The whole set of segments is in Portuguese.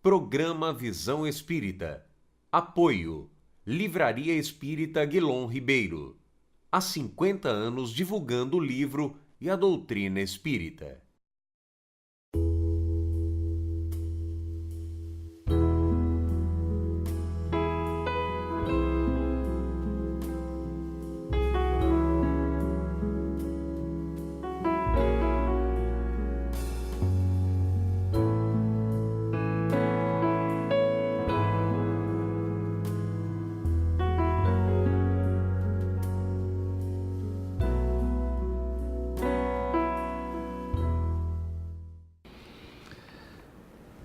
Programa Visão Espírita. Apoio. Livraria Espírita Guilom Ribeiro. Há 50 anos divulgando o livro e a doutrina espírita.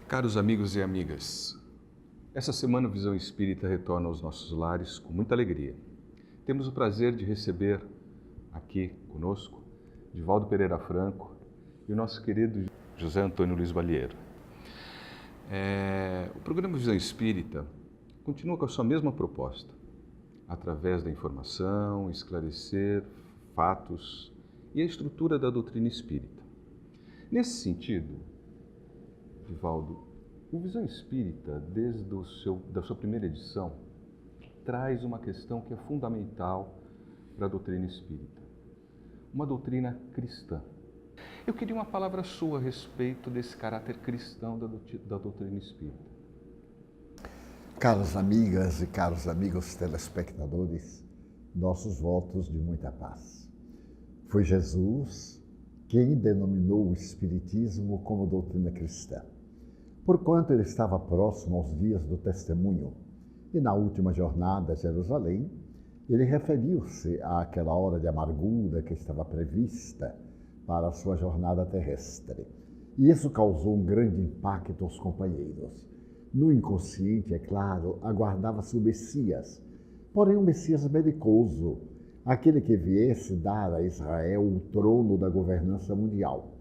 Caros amigos e amigas, essa semana o Visão Espírita retorna aos nossos lares com muita alegria. Temos o prazer de receber aqui conosco Divaldo Pereira Franco e o nosso querido José Antônio Luiz Balieiro. O programa Visão Espírita continua com a sua mesma proposta, através da informação, esclarecer fatos e a estrutura da doutrina espírita. Nesse sentido, Divaldo, o Visão Espírita, desde da sua primeira edição, traz uma questão que é fundamental para a doutrina espírita. Uma doutrina cristã. Eu queria uma palavra sua a respeito desse caráter cristão da doutrina espírita. Caras amigas e caros amigos telespectadores, nossos votos de muita paz. Foi Jesus quem denominou o Espiritismo como doutrina cristã, porquanto ele estava próximo aos dias do testemunho, e na última jornada a Jerusalém, ele referiu-se àquela hora de amargura que estava prevista para a sua jornada terrestre. E isso causou um grande impacto aos companheiros. No inconsciente, é claro, aguardava-se o Messias, porém um Messias belicoso, aquele que viesse dar a Israel o trono da governança mundial.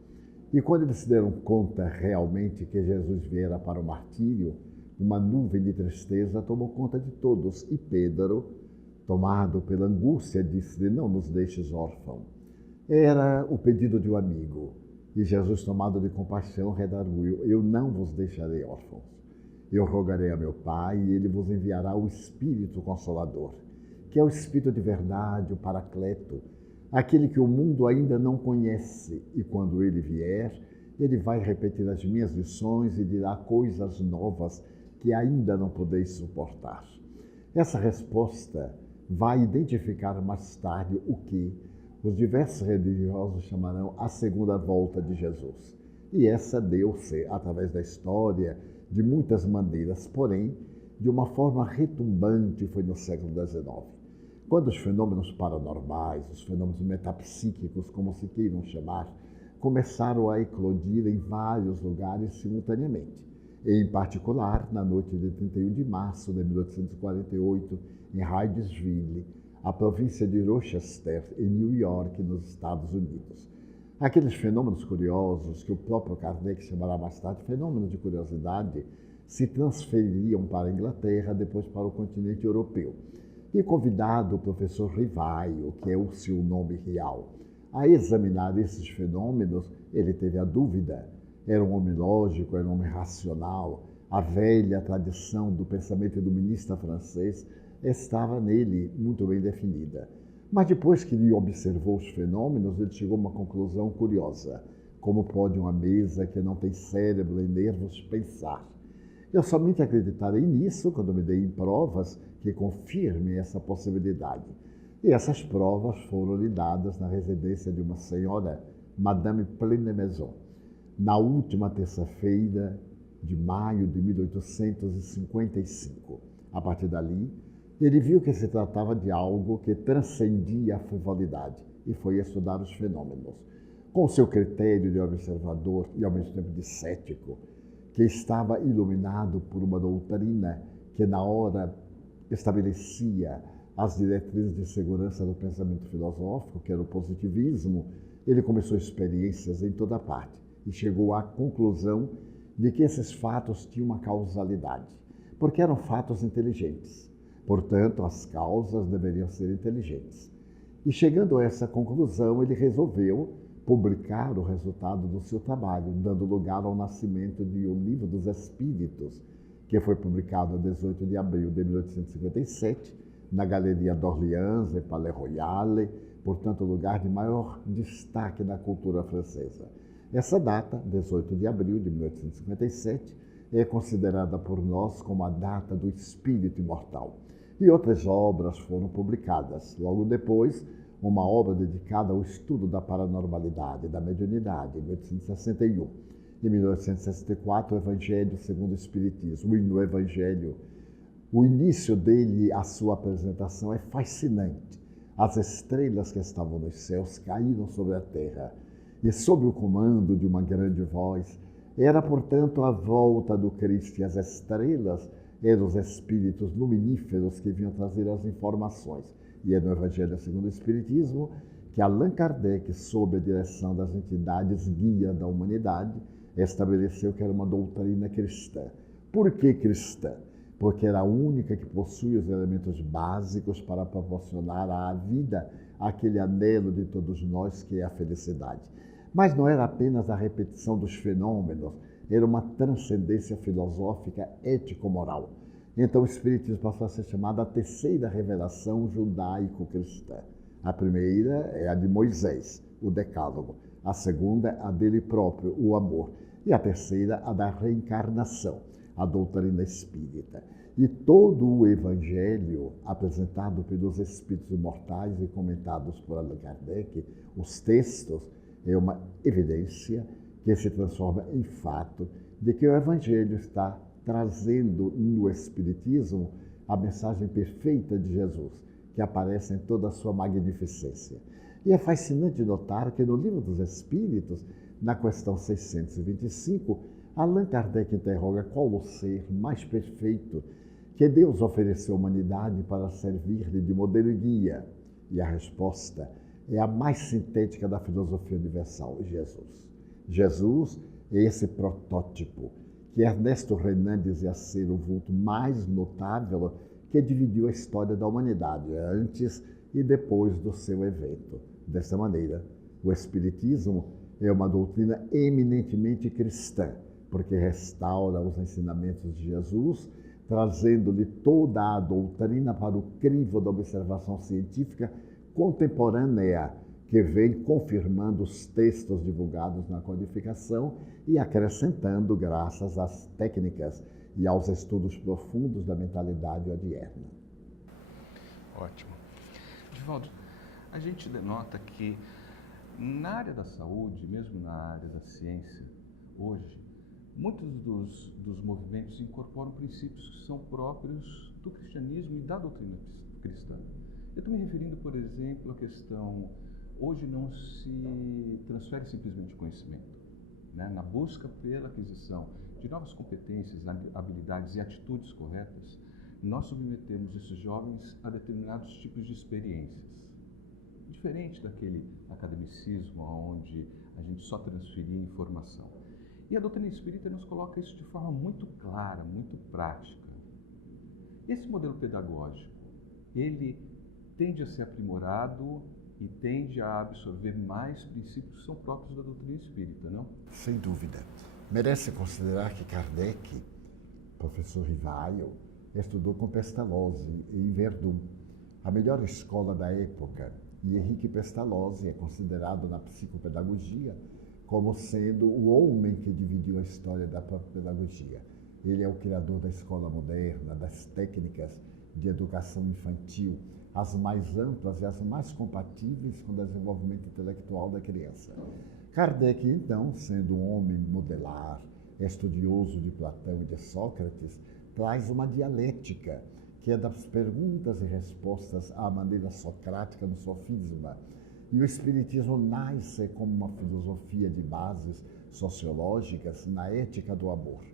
E quando eles se deram conta realmente que Jesus viera para o martírio, uma nuvem de tristeza tomou conta de todos. E Pedro, tomado pela angústia, disse: "Não nos deixes órfãos." Era o pedido de um amigo. E Jesus, tomado de compaixão, redarguiu: "Eu não vos deixarei órfãos. Eu rogarei a meu Pai e ele vos enviará o Espírito Consolador, que é o Espírito de verdade, o Paracleto, aquele que o mundo ainda não conhece, e quando ele vier, ele vai repetir as minhas lições e dirá coisas novas que ainda não podeis suportar." Essa resposta vai identificar mais tarde o que os diversos religiosos chamarão a segunda volta de Jesus. E essa deu-se através da história de muitas maneiras, porém, de uma forma retumbante foi no século XIX. Quando os fenômenos paranormais, os fenômenos metapsíquicos, como se queiram chamar, começaram a eclodir em vários lugares simultaneamente. Em particular, na noite de 31 de março de 1848, em Hydesville, a província de Rochester, em New York, nos Estados Unidos. Aqueles fenômenos curiosos, que o próprio Kardec chamará mais tarde fenômenos de curiosidade, se transfeririam para a Inglaterra, depois para o continente europeu. E convidado o professor Rivaio, que é o seu nome real, a examinar esses fenômenos, ele teve a dúvida. Era um homem lógico, era um homem racional. A velha tradição do pensamento iluminista francês estava nele muito bem definida. Mas depois que ele observou os fenômenos, ele chegou a uma conclusão curiosa. Como pode uma mesa que não tem cérebro e nervos pensar? Eu somente acreditarei nisso quando me deem provas que confirmem essa possibilidade. E essas provas foram lhe dadas na residência de uma senhora, Madame Pleine-Maison, na última terça-feira de maio de 1855. A partir dali, ele viu que se tratava de algo que transcendia a frivolidade e foi estudar os fenômenos. Com seu critério de observador e ao mesmo tempo de cético, que estava iluminado por uma doutrina que na hora estabelecia as diretrizes de segurança do pensamento filosófico, que era o positivismo, ele começou experiências em toda parte e chegou à conclusão de que esses fatos tinham uma causalidade, porque eram fatos inteligentes. Portanto, as causas deveriam ser inteligentes. E chegando a essa conclusão, ele resolveu, publicar o resultado do seu trabalho, dando lugar ao nascimento de O Livro dos Espíritos, que foi publicado no 18 de abril de 1857, na Galeria d'Orléans, em Palais Royal, portanto, lugar de maior destaque na cultura francesa. Essa data, 18 de abril de 1857, é considerada por nós como a data do espírito imortal. E outras obras foram publicadas. Logo depois, uma obra dedicada ao estudo da paranormalidade, da mediunidade, em 1861. Em 1864, o Evangelho segundo o Espiritismo. E no Evangelho, o início dele, a sua apresentação é fascinante. As estrelas que estavam nos céus caíram sobre a terra e, sob o comando de uma grande voz, era, portanto, a volta do Cristo, e as estrelas eram os espíritos luminíferos que vinham trazer as informações. E é no Evangelho segundo o Espiritismo que Allan Kardec, sob a direção das entidades guia da humanidade, estabeleceu que era uma doutrina cristã. Por que cristã? Porque era a única que possui os elementos básicos para proporcionar à vida aquele anelo de todos nós que é a felicidade. Mas não era apenas a repetição dos fenômenos, era uma transcendência filosófica ético-moral. Então o Espiritismo passou a ser chamado a terceira revelação judaico-cristã. A primeira é a de Moisés, o Decálogo. A segunda, a dele próprio, o amor. E a terceira, a da reencarnação, a doutrina espírita. E todo o Evangelho, apresentado pelos Espíritos imortais e comentados por Allan Kardec, os textos, é uma evidência que se transforma em fato de que o Evangelho está trazendo no Espiritismo a mensagem perfeita de Jesus, que aparece em toda a sua magnificência. E é fascinante notar que no Livro dos Espíritos, na questão 625, Allan Kardec interroga qual o ser mais perfeito que Deus ofereceu à humanidade para servir-lhe de modelo e guia. E a resposta é a mais sintética da filosofia universal, Jesus. Jesus é esse protótipo que Ernesto Renan dizia ser o vulto mais notável que dividiu a história da humanidade, antes e depois do seu evento. Dessa maneira, o Espiritismo é uma doutrina eminentemente cristã, porque restaura os ensinamentos de Jesus, trazendo-lhe toda a doutrina para o crivo da observação científica contemporânea, que vem confirmando os textos divulgados na codificação e acrescentando graças às técnicas e aos estudos profundos da mentalidade odierna. Ótimo. Divaldo, a gente denota que na área da saúde, mesmo na área da ciência, hoje, muitos dos movimentos incorporam princípios que são próprios do cristianismo e da doutrina cristã. Eu estou me referindo, por exemplo, à questão, hoje não se transfere simplesmente conhecimento, né? Na busca pela aquisição de novas competências, habilidades e atitudes corretas, nós submetemos esses jovens a determinados tipos de experiências. Diferente daquele academicismo onde a gente só transferia informação. E a doutrina espírita nos coloca isso de forma muito clara, muito prática. Esse modelo pedagógico, ele tende a ser aprimorado e tende a absorver mais princípios que são próprios da doutrina espírita, não? Sem dúvida. Merece considerar que Kardec, professor Rivaio, estudou com Pestalozzi em Verdun, a melhor escola da época, e Henrique Pestalozzi é considerado na psicopedagogia como sendo o homem que dividiu a história da própria pedagogia. Ele é o criador da escola moderna, das técnicas de educação infantil, as mais amplas e as mais compatíveis com o desenvolvimento intelectual da criança. Kardec, então, sendo um homem modelar, estudioso de Platão e de Sócrates, traz uma dialética, que é das perguntas e respostas à maneira socrática no sofisma. E o Espiritismo nasce como uma filosofia de bases sociológicas na ética do amor.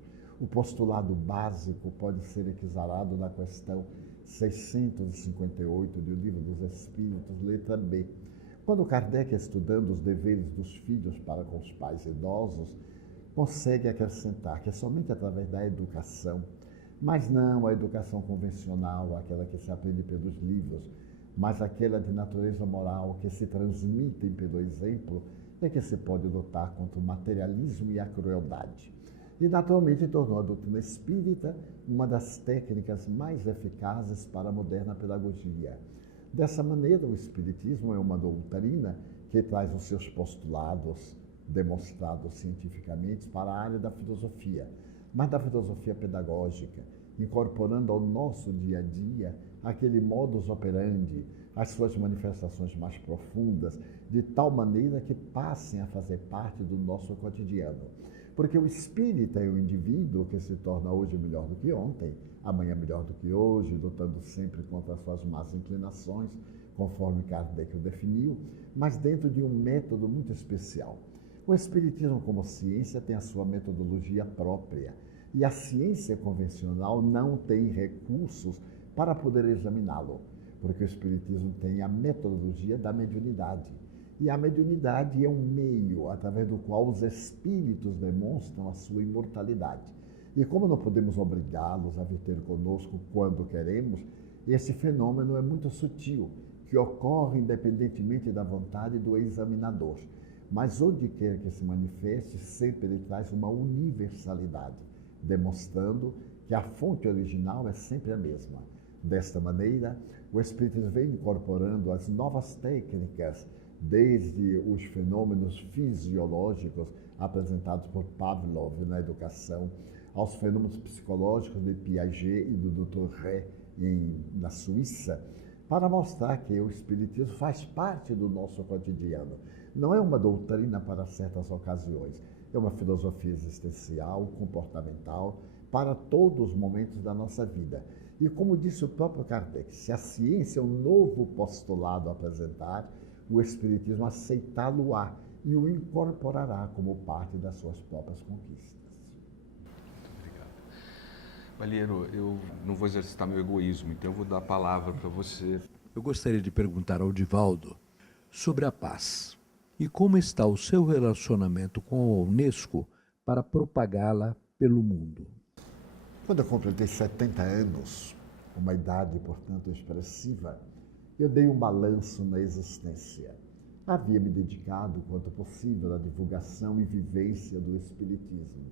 O postulado básico pode ser exarado na questão 658 do Livro dos Espíritos, letra B. Quando Kardec, estudando os deveres dos filhos para com os pais idosos, consegue acrescentar que é somente através da educação, mas não a educação convencional, aquela que se aprende pelos livros, mas aquela de natureza moral que se transmitem pelo exemplo, é que se pode lutar contra o materialismo e a crueldade. E, naturalmente, tornou a doutrina espírita uma das técnicas mais eficazes para a moderna pedagogia. Dessa maneira, o espiritismo é uma doutrina que traz os seus postulados demonstrados cientificamente para a área da filosofia, mas da filosofia pedagógica, incorporando ao nosso dia a dia aquele modus operandi, as suas manifestações mais profundas, de tal maneira que passem a fazer parte do nosso cotidiano. Porque o espírita é o indivíduo que se torna hoje melhor do que ontem, amanhã melhor do que hoje, lutando sempre contra as suas más inclinações, conforme Kardec o definiu, mas dentro de um método muito especial. O espiritismo, como ciência, tem a sua metodologia própria, e a ciência convencional não tem recursos para poder examiná-lo, porque o espiritismo tem a metodologia da mediunidade. E a mediunidade é um meio através do qual os espíritos demonstram a sua imortalidade. E como não podemos obrigá-los a vir ter conosco quando queremos, esse fenômeno é muito sutil, que ocorre independentemente da vontade do examinador. Mas onde quer que se manifeste, sempre ele traz uma universalidade, demonstrando que a fonte original é sempre a mesma. Desta maneira, o Espiritismo vem incorporando as novas técnicas, desde os fenômenos fisiológicos apresentados por Pavlov na educação, aos fenômenos psicológicos de Piaget e do Dr. Ré na Suíça, para mostrar que o Espiritismo faz parte do nosso cotidiano. Não é uma doutrina para certas ocasiões, é uma filosofia existencial, comportamental, para todos os momentos da nossa vida. E como disse o próprio Kardec, se a ciência é um novo postulado a apresentar, o Espiritismo aceitá-lo-á e o incorporará como parte das suas próprias conquistas. Muito obrigado. Balheiro, eu não vou exercitar meu egoísmo, então eu vou dar a palavra para você. Eu gostaria de perguntar ao Divaldo sobre a paz e como está o seu relacionamento com a Unesco para propagá-la pelo mundo. Quando eu completei 70 anos, uma idade, portanto, expressiva, eu dei um balanço na existência. Havia me dedicado, quanto possível, à divulgação e vivência do Espiritismo.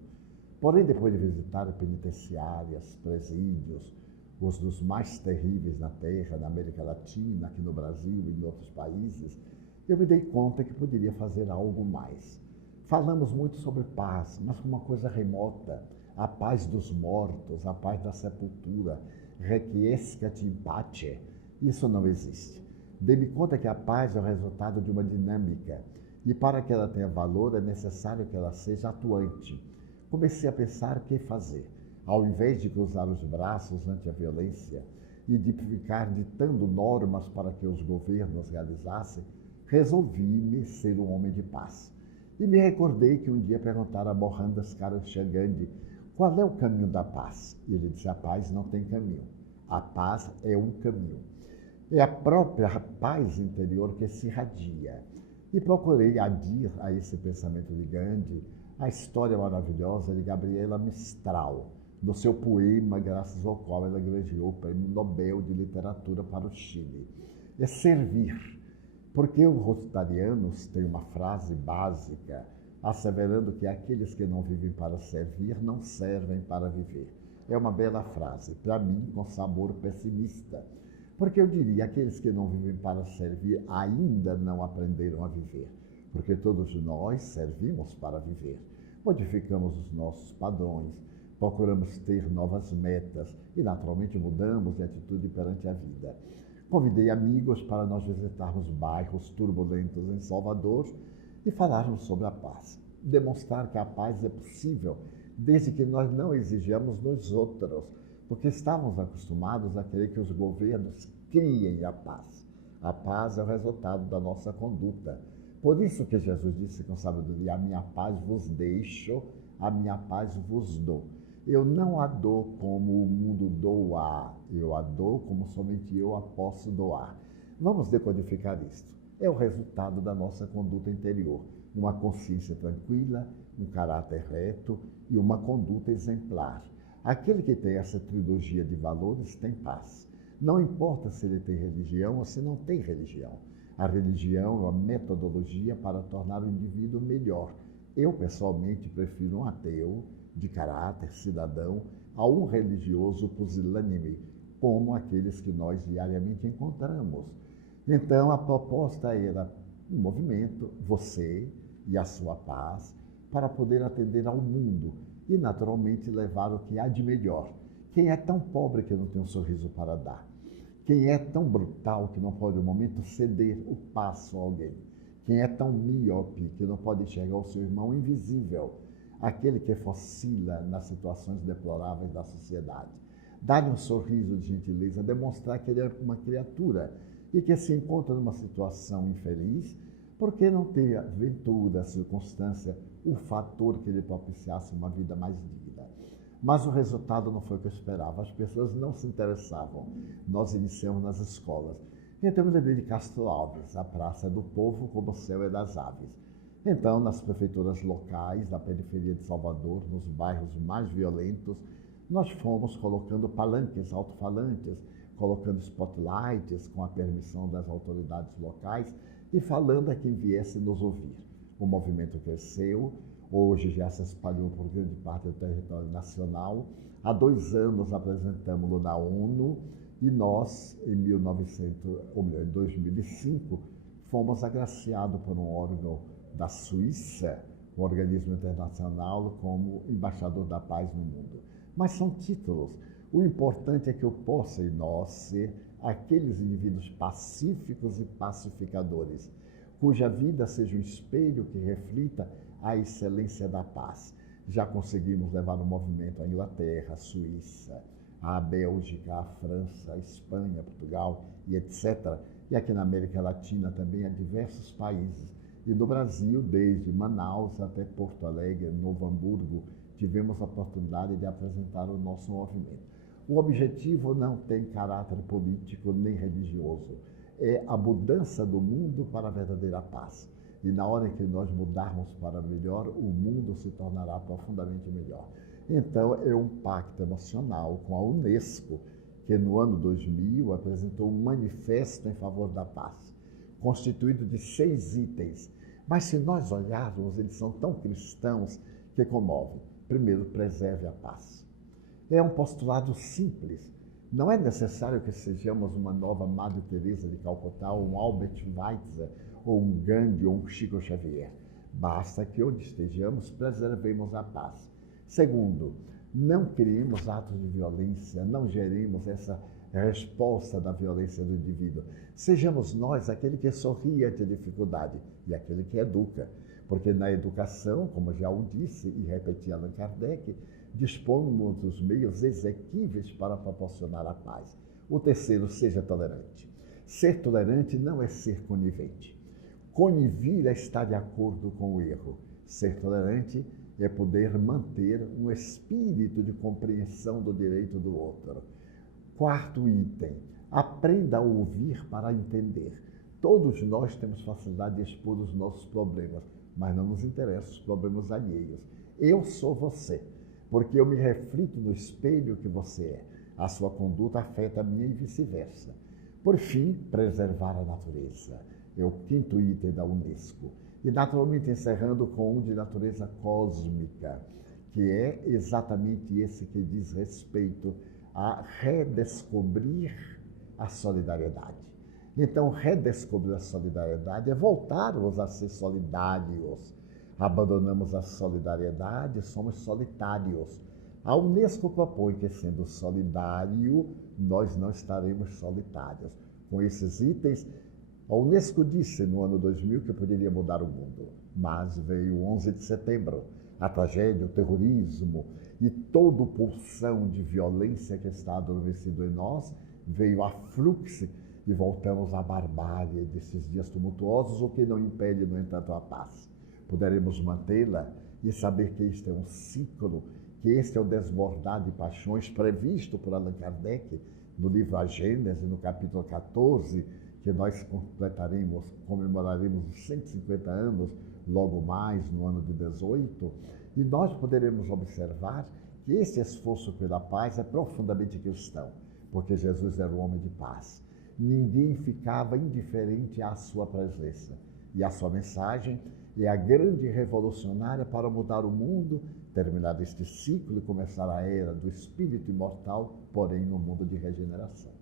Porém, depois de visitar penitenciárias, presídios, os dos mais terríveis na Terra, na América Latina, aqui no Brasil e em outros países, eu me dei conta que poderia fazer algo mais. Falamos muito sobre paz, mas uma coisa remota, a paz dos mortos, a paz da sepultura, requiescat in pace. Isso não existe. Dei-me conta que a paz é o resultado de uma dinâmica e para que ela tenha valor é necessário que ela seja atuante. Comecei a pensar o que fazer. Ao invés de cruzar os braços ante a violência e de ficar ditando normas para que os governos realizassem, resolvi-me ser um homem de paz. E me recordei que um dia perguntara a Mohandas Karamchand Gandhi qual é o caminho da paz. E ele disse, a paz não tem caminho. A paz é um caminho. É a própria paz interior que se irradia. E procurei adir a esse pensamento de Gandhi a história maravilhosa de Gabriela Mistral, do seu poema, graças ao qual ela granjeou o Prêmio Nobel de Literatura para o Chile. É servir, porque os rotarianos têm uma frase básica asseverando que aqueles que não vivem para servir não servem para viver. É uma bela frase, para mim com sabor pessimista, porque eu diria, aqueles que não vivem para servir ainda não aprenderam a viver, porque todos nós servimos para viver. Modificamos os nossos padrões, procuramos ter novas metas e naturalmente mudamos de atitude perante a vida. Convidei amigos para nós visitarmos bairros turbulentos em Salvador e falarmos sobre a paz. Demonstrar que a paz é possível desde que nós não exijamos nos outros, porque estávamos acostumados a querer que os governos criem a paz. A paz é o resultado da nossa conduta. Por isso que Jesus disse com sabedoria, a minha paz vos deixo, a minha paz vos dou. Eu não a dou como o mundo doa, eu a dou como somente eu a posso doar. Vamos decodificar isto. É o resultado da nossa conduta interior. Uma consciência tranquila, um caráter reto e uma conduta exemplar. Aquele que tem essa trilogia de valores tem paz. Não importa se ele tem religião ou se não tem religião. A religião é uma metodologia para tornar o indivíduo melhor. Eu, pessoalmente, prefiro um ateu de caráter cidadão a um religioso pusilânime, como aqueles que nós diariamente encontramos. Então, a proposta era um movimento, você e a sua paz, para poder atender ao mundo e, naturalmente, levar o que há de melhor. Quem é tão pobre que não tem um sorriso para dar? Quem é tão brutal que não pode, no momento, ceder o passo a alguém? Quem é tão míope que não pode enxergar o seu irmão invisível? Aquele que oscila nas situações deploráveis da sociedade. Dar-lhe um sorriso de gentileza, demonstrar que ele é uma criatura e que se encontra numa situação infeliz, porque não ter aventura, circunstância, o fator que lhe propiciasse uma vida mais digna. Mas o resultado não foi o que eu esperava. As pessoas não se interessavam. Nós iniciamos nas escolas. Então, eu lembrei de Castro Alves, a Praça do Povo como o céu é das aves. Então, nas prefeituras locais, da periferia de Salvador, nos bairros mais violentos, nós fomos colocando palanques, alto-falantes, colocando spotlights com a permissão das autoridades locais e falando a quem viesse nos ouvir. O movimento cresceu, hoje já se espalhou por grande parte do território nacional. Há 2 anos apresentamos-lo na ONU e nós, em 2005, fomos agraciados por um órgão da Suíça, um organismo internacional, como embaixador da paz no mundo. Mas são títulos. O importante é que eu possa, em nós, ser aqueles indivíduos pacíficos e pacificadores, cuja vida seja um espelho que reflita a excelência da paz. Já conseguimos levar o movimento à Inglaterra, à Suíça, à Bélgica, à França, à Espanha, Portugal e etc. E aqui na América Latina também a diversos países. E no Brasil, desde Manaus até Porto Alegre, Novo Hamburgo, tivemos a oportunidade de apresentar o nosso movimento. O objetivo não tem caráter político nem religioso. É a mudança do mundo para a verdadeira paz. E na hora em que nós mudarmos para melhor, o mundo se tornará profundamente melhor. Então, é um pacto emocional com a Unesco, que no ano 2000 apresentou um manifesto em favor da paz, constituído de 6 itens. Mas se nós olharmos, eles são tão cristãos que comovem. Primeiro, preserve a paz. É um postulado simples. Não é necessário que sejamos uma nova Madre Teresa de Calcutá, ou um Albert Schweitzer, ou um Gandhi, ou um Chico Xavier. Basta que onde estejamos, preservemos a paz. Segundo, não criemos atos de violência, não geremos essa resposta da violência do indivíduo. Sejamos nós aquele que sorri ante a dificuldade e aquele que educa. Porque na educação, como já o disse e repeti Allan Kardec, dispomos dos meios exequíveis para proporcionar a paz. O terceiro, seja tolerante. Ser tolerante não é ser conivente. Conivir é estar de acordo com o erro. Ser tolerante é poder manter um espírito de compreensão do direito do outro. Quarto item, aprenda a ouvir para entender. Todos nós temos facilidade de expor os nossos problemas, mas não nos interessam os problemas alheios. Eu sou você, porque eu me reflito no espelho que você é. A sua conduta afeta a minha e vice-versa. Por fim, preservar a natureza. É o quinto item da Unesco. E, naturalmente, encerrando com um de natureza cósmica, que é exatamente esse que diz respeito a redescobrir a solidariedade. Então, redescobrir a solidariedade é voltarmos a ser solidários. Abandonamos a solidariedade, somos solitários. A Unesco propõe que, sendo solidário, nós não estaremos solitários. Com esses itens, a Unesco disse no ano 2000 que poderia mudar o mundo, mas veio o 11 de setembro, a tragédia, o terrorismo e toda a pulsão de violência que está adormecido em nós, veio a fluxo e voltamos à barbárie desses dias tumultuosos, o que não impede, no entanto, a paz. Poderemos mantê-la e saber que este é um ciclo, que este é o desbordar de paixões previsto por Allan Kardec no livro A Gênese, no capítulo 14, que nós comemoraremos os 150 anos, logo mais no ano de 18, e nós poderemos observar que esse esforço pela paz é profundamente cristão, porque Jesus era um homem de paz. ninguém ficava indiferente à sua presença. E a sua mensagem é a grande revolucionária para mudar o mundo, terminar este ciclo e começar a era do espírito imortal, porém no mundo de regeneração.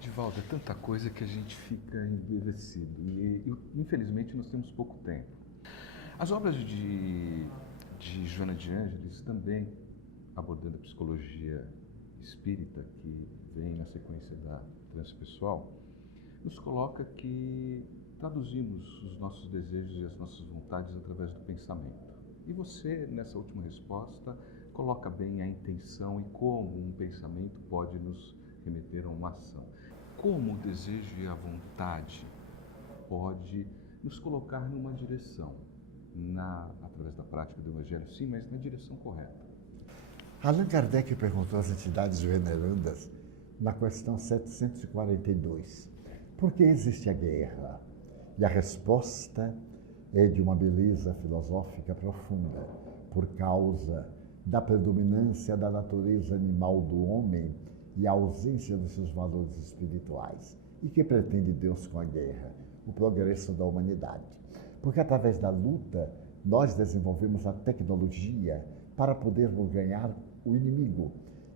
Divaldo, é tanta coisa que a gente fica embevecido e infelizmente nós temos pouco tempo. As obras de Joana de Ângeles também, abordando a psicologia espírita, que vem na sequência da transpessoal, nos coloca que traduzimos os nossos desejos e as nossas vontades através do pensamento. E você, nessa última resposta, coloca bem a intenção e como um pensamento pode nos remeter a uma ação. Como o desejo e a vontade pode nos colocar numa direção, através da prática do Evangelho, sim, mas na direção correta. Allan Kardec perguntou às entidades venerandas, na questão 742, por que existe a guerra? E a resposta é de uma beleza filosófica profunda, por causa da predominância da natureza animal do homem e a ausência dos seus valores espirituais. E que pretende Deus com a guerra? O progresso da humanidade. Porque através da luta, nós desenvolvemos a tecnologia para podermos ganhar o inimigo.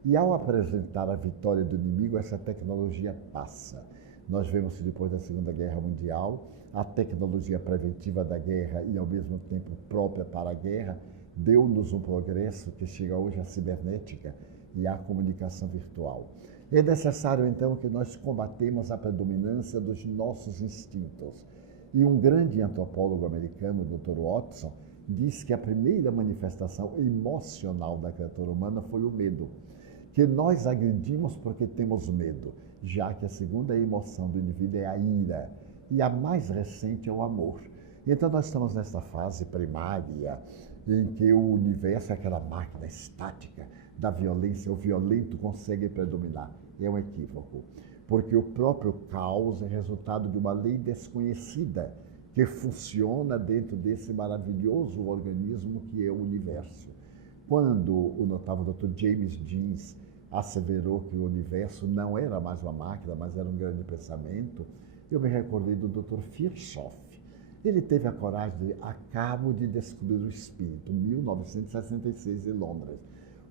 E ao apresentar a vitória do inimigo, essa tecnologia passa. Nós vemos que depois da Segunda Guerra Mundial, a tecnologia preventiva da guerra e ao mesmo tempo própria para a guerra, deu-nos um progresso que chega hoje à cibernética e à comunicação virtual. É necessário, então, que nós combatemos a predominância dos nossos instintos. E um grande antropólogo americano, o Dr. Watson, diz que a primeira manifestação emocional da criatura humana foi o medo, que nós agredimos porque temos medo, já que a segunda emoção do indivíduo é a ira, e a mais recente é o amor. Então nós estamos nessa fase primária, em que o universo é aquela máquina estática da violência, o violento consegue predominar. É um equívoco, porque o próprio caos é resultado de uma lei desconhecida que funciona dentro desse maravilhoso organismo que é o universo. Quando o notável Dr. James Jeans asseverou que o universo não era mais uma máquina, mas era um grande pensamento, eu me recordei do Dr. Virchow. Ele teve a coragem de acabo de descobrir o espírito, em 1966, em Londres.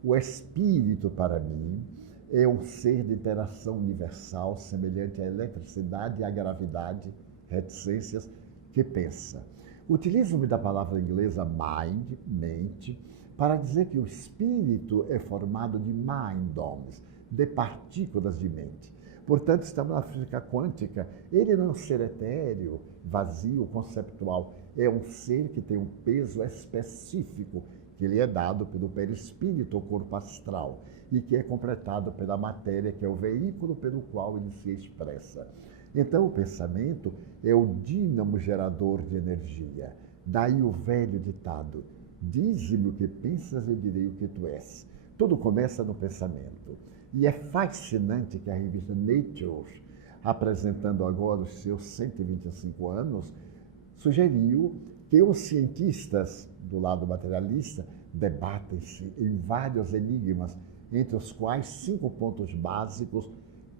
O espírito, para mim, é um ser de interação universal, semelhante à eletricidade e à gravidade, reticências, que pensa. Utilizo-me da palavra inglesa mind, mente, para dizer que o espírito é formado de mindoms, de partículas de mente. Portanto, estamos na física quântica. Ele não é um ser etéreo, vazio, conceptual. É um ser que tem um peso específico, que lhe é dado pelo perispírito, ou corpo astral, e que é completado pela matéria, que é o veículo pelo qual ele se expressa. Então, o pensamento é o dínamo gerador de energia. Daí o velho ditado: dize-me o que pensas e direi o que tu és. Tudo começa no pensamento. E é fascinante que a revista Nature, apresentando agora os seus 125 anos, sugeriu que os cientistas do lado materialista debatem-se em vários enigmas, entre os quais 5 pontos básicos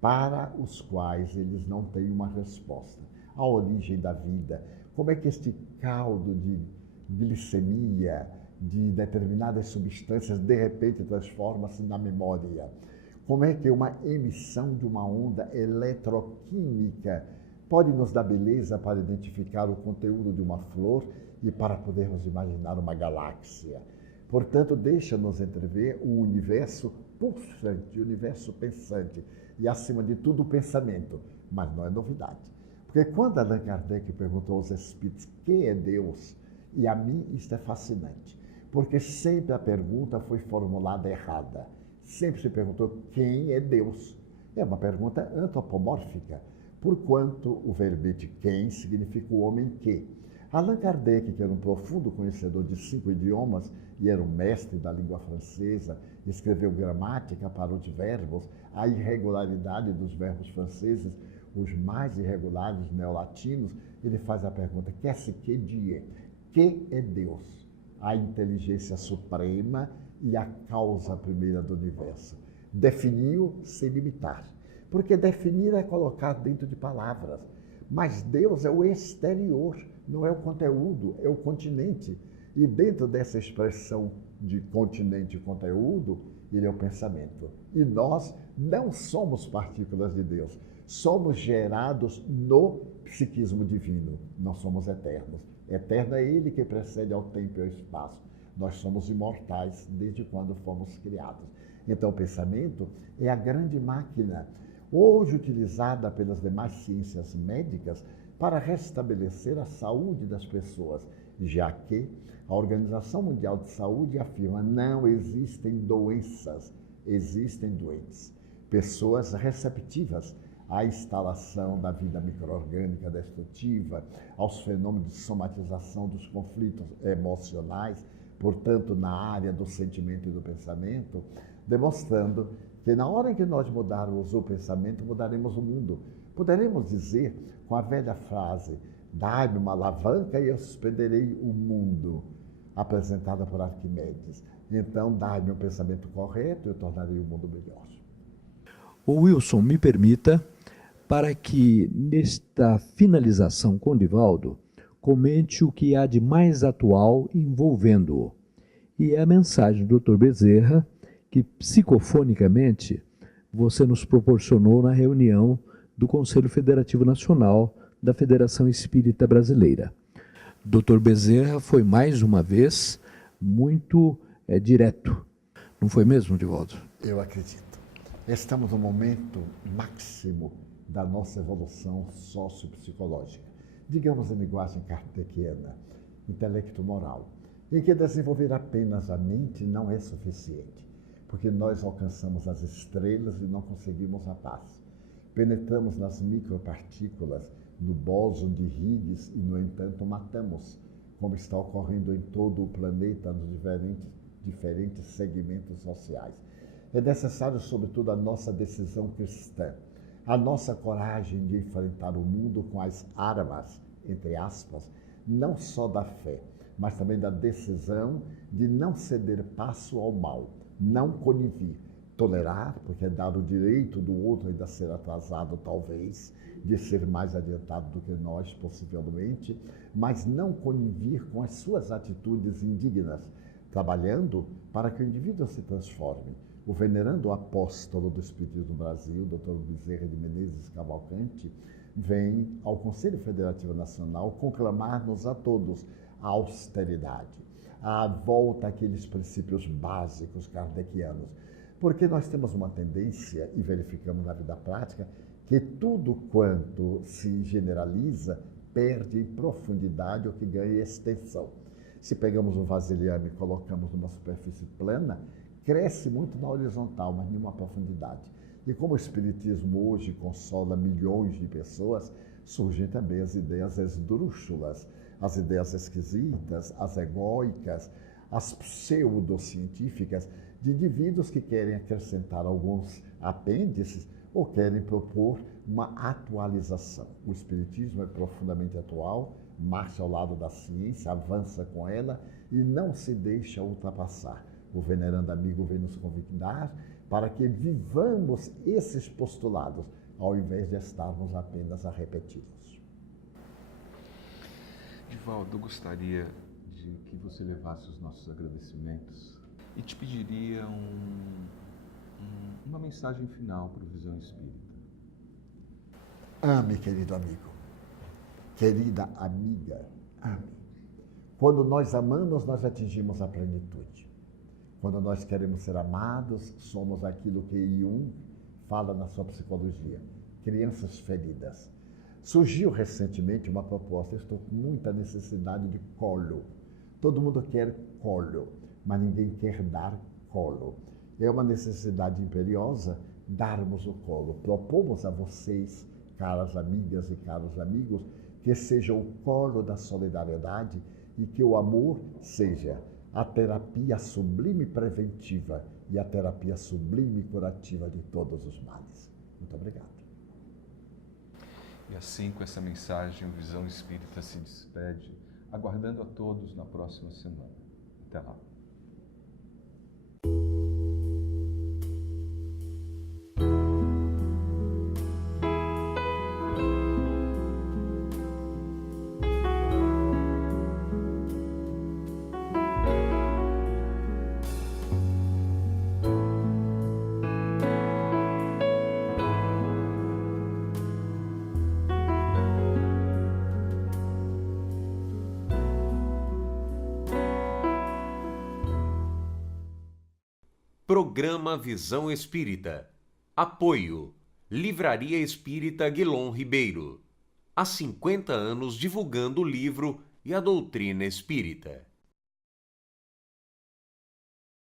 para os quais eles não têm uma resposta. A origem da vida, como é que este caldo de glicemia, de determinadas substâncias, de repente transforma-se na memória. Como é que uma emissão de uma onda eletroquímica pode nos dar beleza para identificar o conteúdo de uma flor e para podermos imaginar uma galáxia. Portanto, deixa-nos entrever o universo pulsante, o universo pensante e, acima de tudo, o pensamento. Mas não é novidade. Porque quando Allan Kardec perguntou aos espíritos quem é Deus, e a mim isto é fascinante, porque sempre a pergunta foi formulada errada. Sempre se perguntou quem é Deus. É uma pergunta antropomórfica, porquanto o verbete quem significa o homem que. Allan Kardec, que era um profundo conhecedor de 5 idiomas e era um mestre da língua francesa, escreveu gramática para os verbos, a irregularidade dos verbos franceses, os mais irregulares neolatinos, ele faz a pergunta, qu'est-ce que Dieu? Que é Deus? A inteligência suprema e a causa primeira do universo. Definiu sem limitar. Porque definir é colocar dentro de palavras. Mas Deus é o exterior, não é o conteúdo, é o continente. E dentro dessa expressão de continente e conteúdo, ele é o pensamento. E nós não somos partículas de Deus, somos gerados no psiquismo divino, não somos eternos. Eterno é ele que precede ao tempo e ao espaço. Nós somos imortais desde quando fomos criados. Então o pensamento é a grande máquina, hoje utilizada pelas demais ciências médicas para restabelecer a saúde das pessoas, já que a Organização Mundial de Saúde afirma: não existem doenças, existem doentes. Pessoas receptivas à instalação da vida micro-orgânica destrutiva, aos fenômenos de somatização dos conflitos emocionais, portanto, na área do sentimento e do pensamento, demonstrando que na hora em que nós mudarmos o pensamento, mudaremos o mundo. Poderemos dizer, com a velha frase, dai-me uma alavanca e eu suspenderei o mundo, apresentada por Arquimedes. Então, dai-me um pensamento correto e eu tornarei o mundo melhor. O Wilson, me permita, para que nesta finalização com Divaldo, comente o que há de mais atual envolvendo-o. E é a mensagem do Dr. Bezerra, que psicofonicamente você nos proporcionou na reunião do Conselho Federativo Nacional da Federação Espírita Brasileira. Dr. Bezerra foi mais uma vez muito direto. Não foi mesmo, Divaldo? Eu acredito. Estamos no momento máximo da nossa evolução sociopsicológica, digamos em linguagem kardeciana, intelecto-moral, em que desenvolver apenas a mente não é suficiente, porque nós alcançamos as estrelas e não conseguimos a paz. Penetramos nas micropartículas do bóson de Higgs e, no entanto, matamos, como está ocorrendo em todo o planeta nos diferentes segmentos sociais. É necessário, sobretudo, a nossa decisão cristã, a nossa coragem de enfrentar o mundo com as armas, entre aspas, não só da fé, mas também da decisão de não ceder passo ao mal, não conivir, tolerar, porque é dar o direito do outro ainda ser atrasado, talvez, de ser mais adiantado do que nós, possivelmente, mas não conivir com as suas atitudes indignas, trabalhando para que o indivíduo se transforme. O venerando apóstolo do Espiritismo no Brasil, Dr. Bezerra de Menezes Cavalcante, vem ao Conselho Federativo Nacional conclamar-nos a todos a austeridade, a volta àqueles princípios básicos kardecianos, porque nós temos uma tendência, e verificamos na vida prática, que tudo quanto se generaliza perde em profundidade o que ganha extensão. Se pegamos um vasilhame e colocamos numa superfície plana, cresce muito na horizontal, mas nenhuma profundidade. E como o Espiritismo hoje consola milhões de pessoas, surgem também as ideias esdrúxulas, as ideias esquisitas, as egóicas, as pseudocientíficas, de indivíduos que querem acrescentar alguns apêndices ou querem propor uma atualização. O Espiritismo é profundamente atual, marcha ao lado da ciência, avança com ela e não se deixa ultrapassar. O venerando amigo vem nos convidar para que vivamos esses postulados, ao invés de estarmos apenas a repeti-los. Divaldo, eu gostaria de que você levasse os nossos agradecimentos e te pediria uma mensagem final para o Visão Espírita. Ame, querido amigo, querida amiga, ame. Quando nós amamos, nós atingimos a plenitude. Quando nós queremos ser amados, somos aquilo que Jung fala na sua psicologia, crianças feridas. Surgiu recentemente uma proposta, eu estou com muita necessidade de colo. Todo mundo quer colo, mas ninguém quer dar colo. É uma necessidade imperiosa darmos o colo. Propomos a vocês, caras amigas e caros amigos, que seja o colo da solidariedade e que o amor seja a terapia sublime preventiva e a terapia sublime curativa de todos os males. Muito obrigado. E assim, com essa mensagem, o Visão Espírita se despede, aguardando a todos na próxima semana. Até lá. Programa Visão Espírita. Apoio. Livraria Espírita Guilom Ribeiro. Há 50 anos divulgando o livro e a doutrina espírita.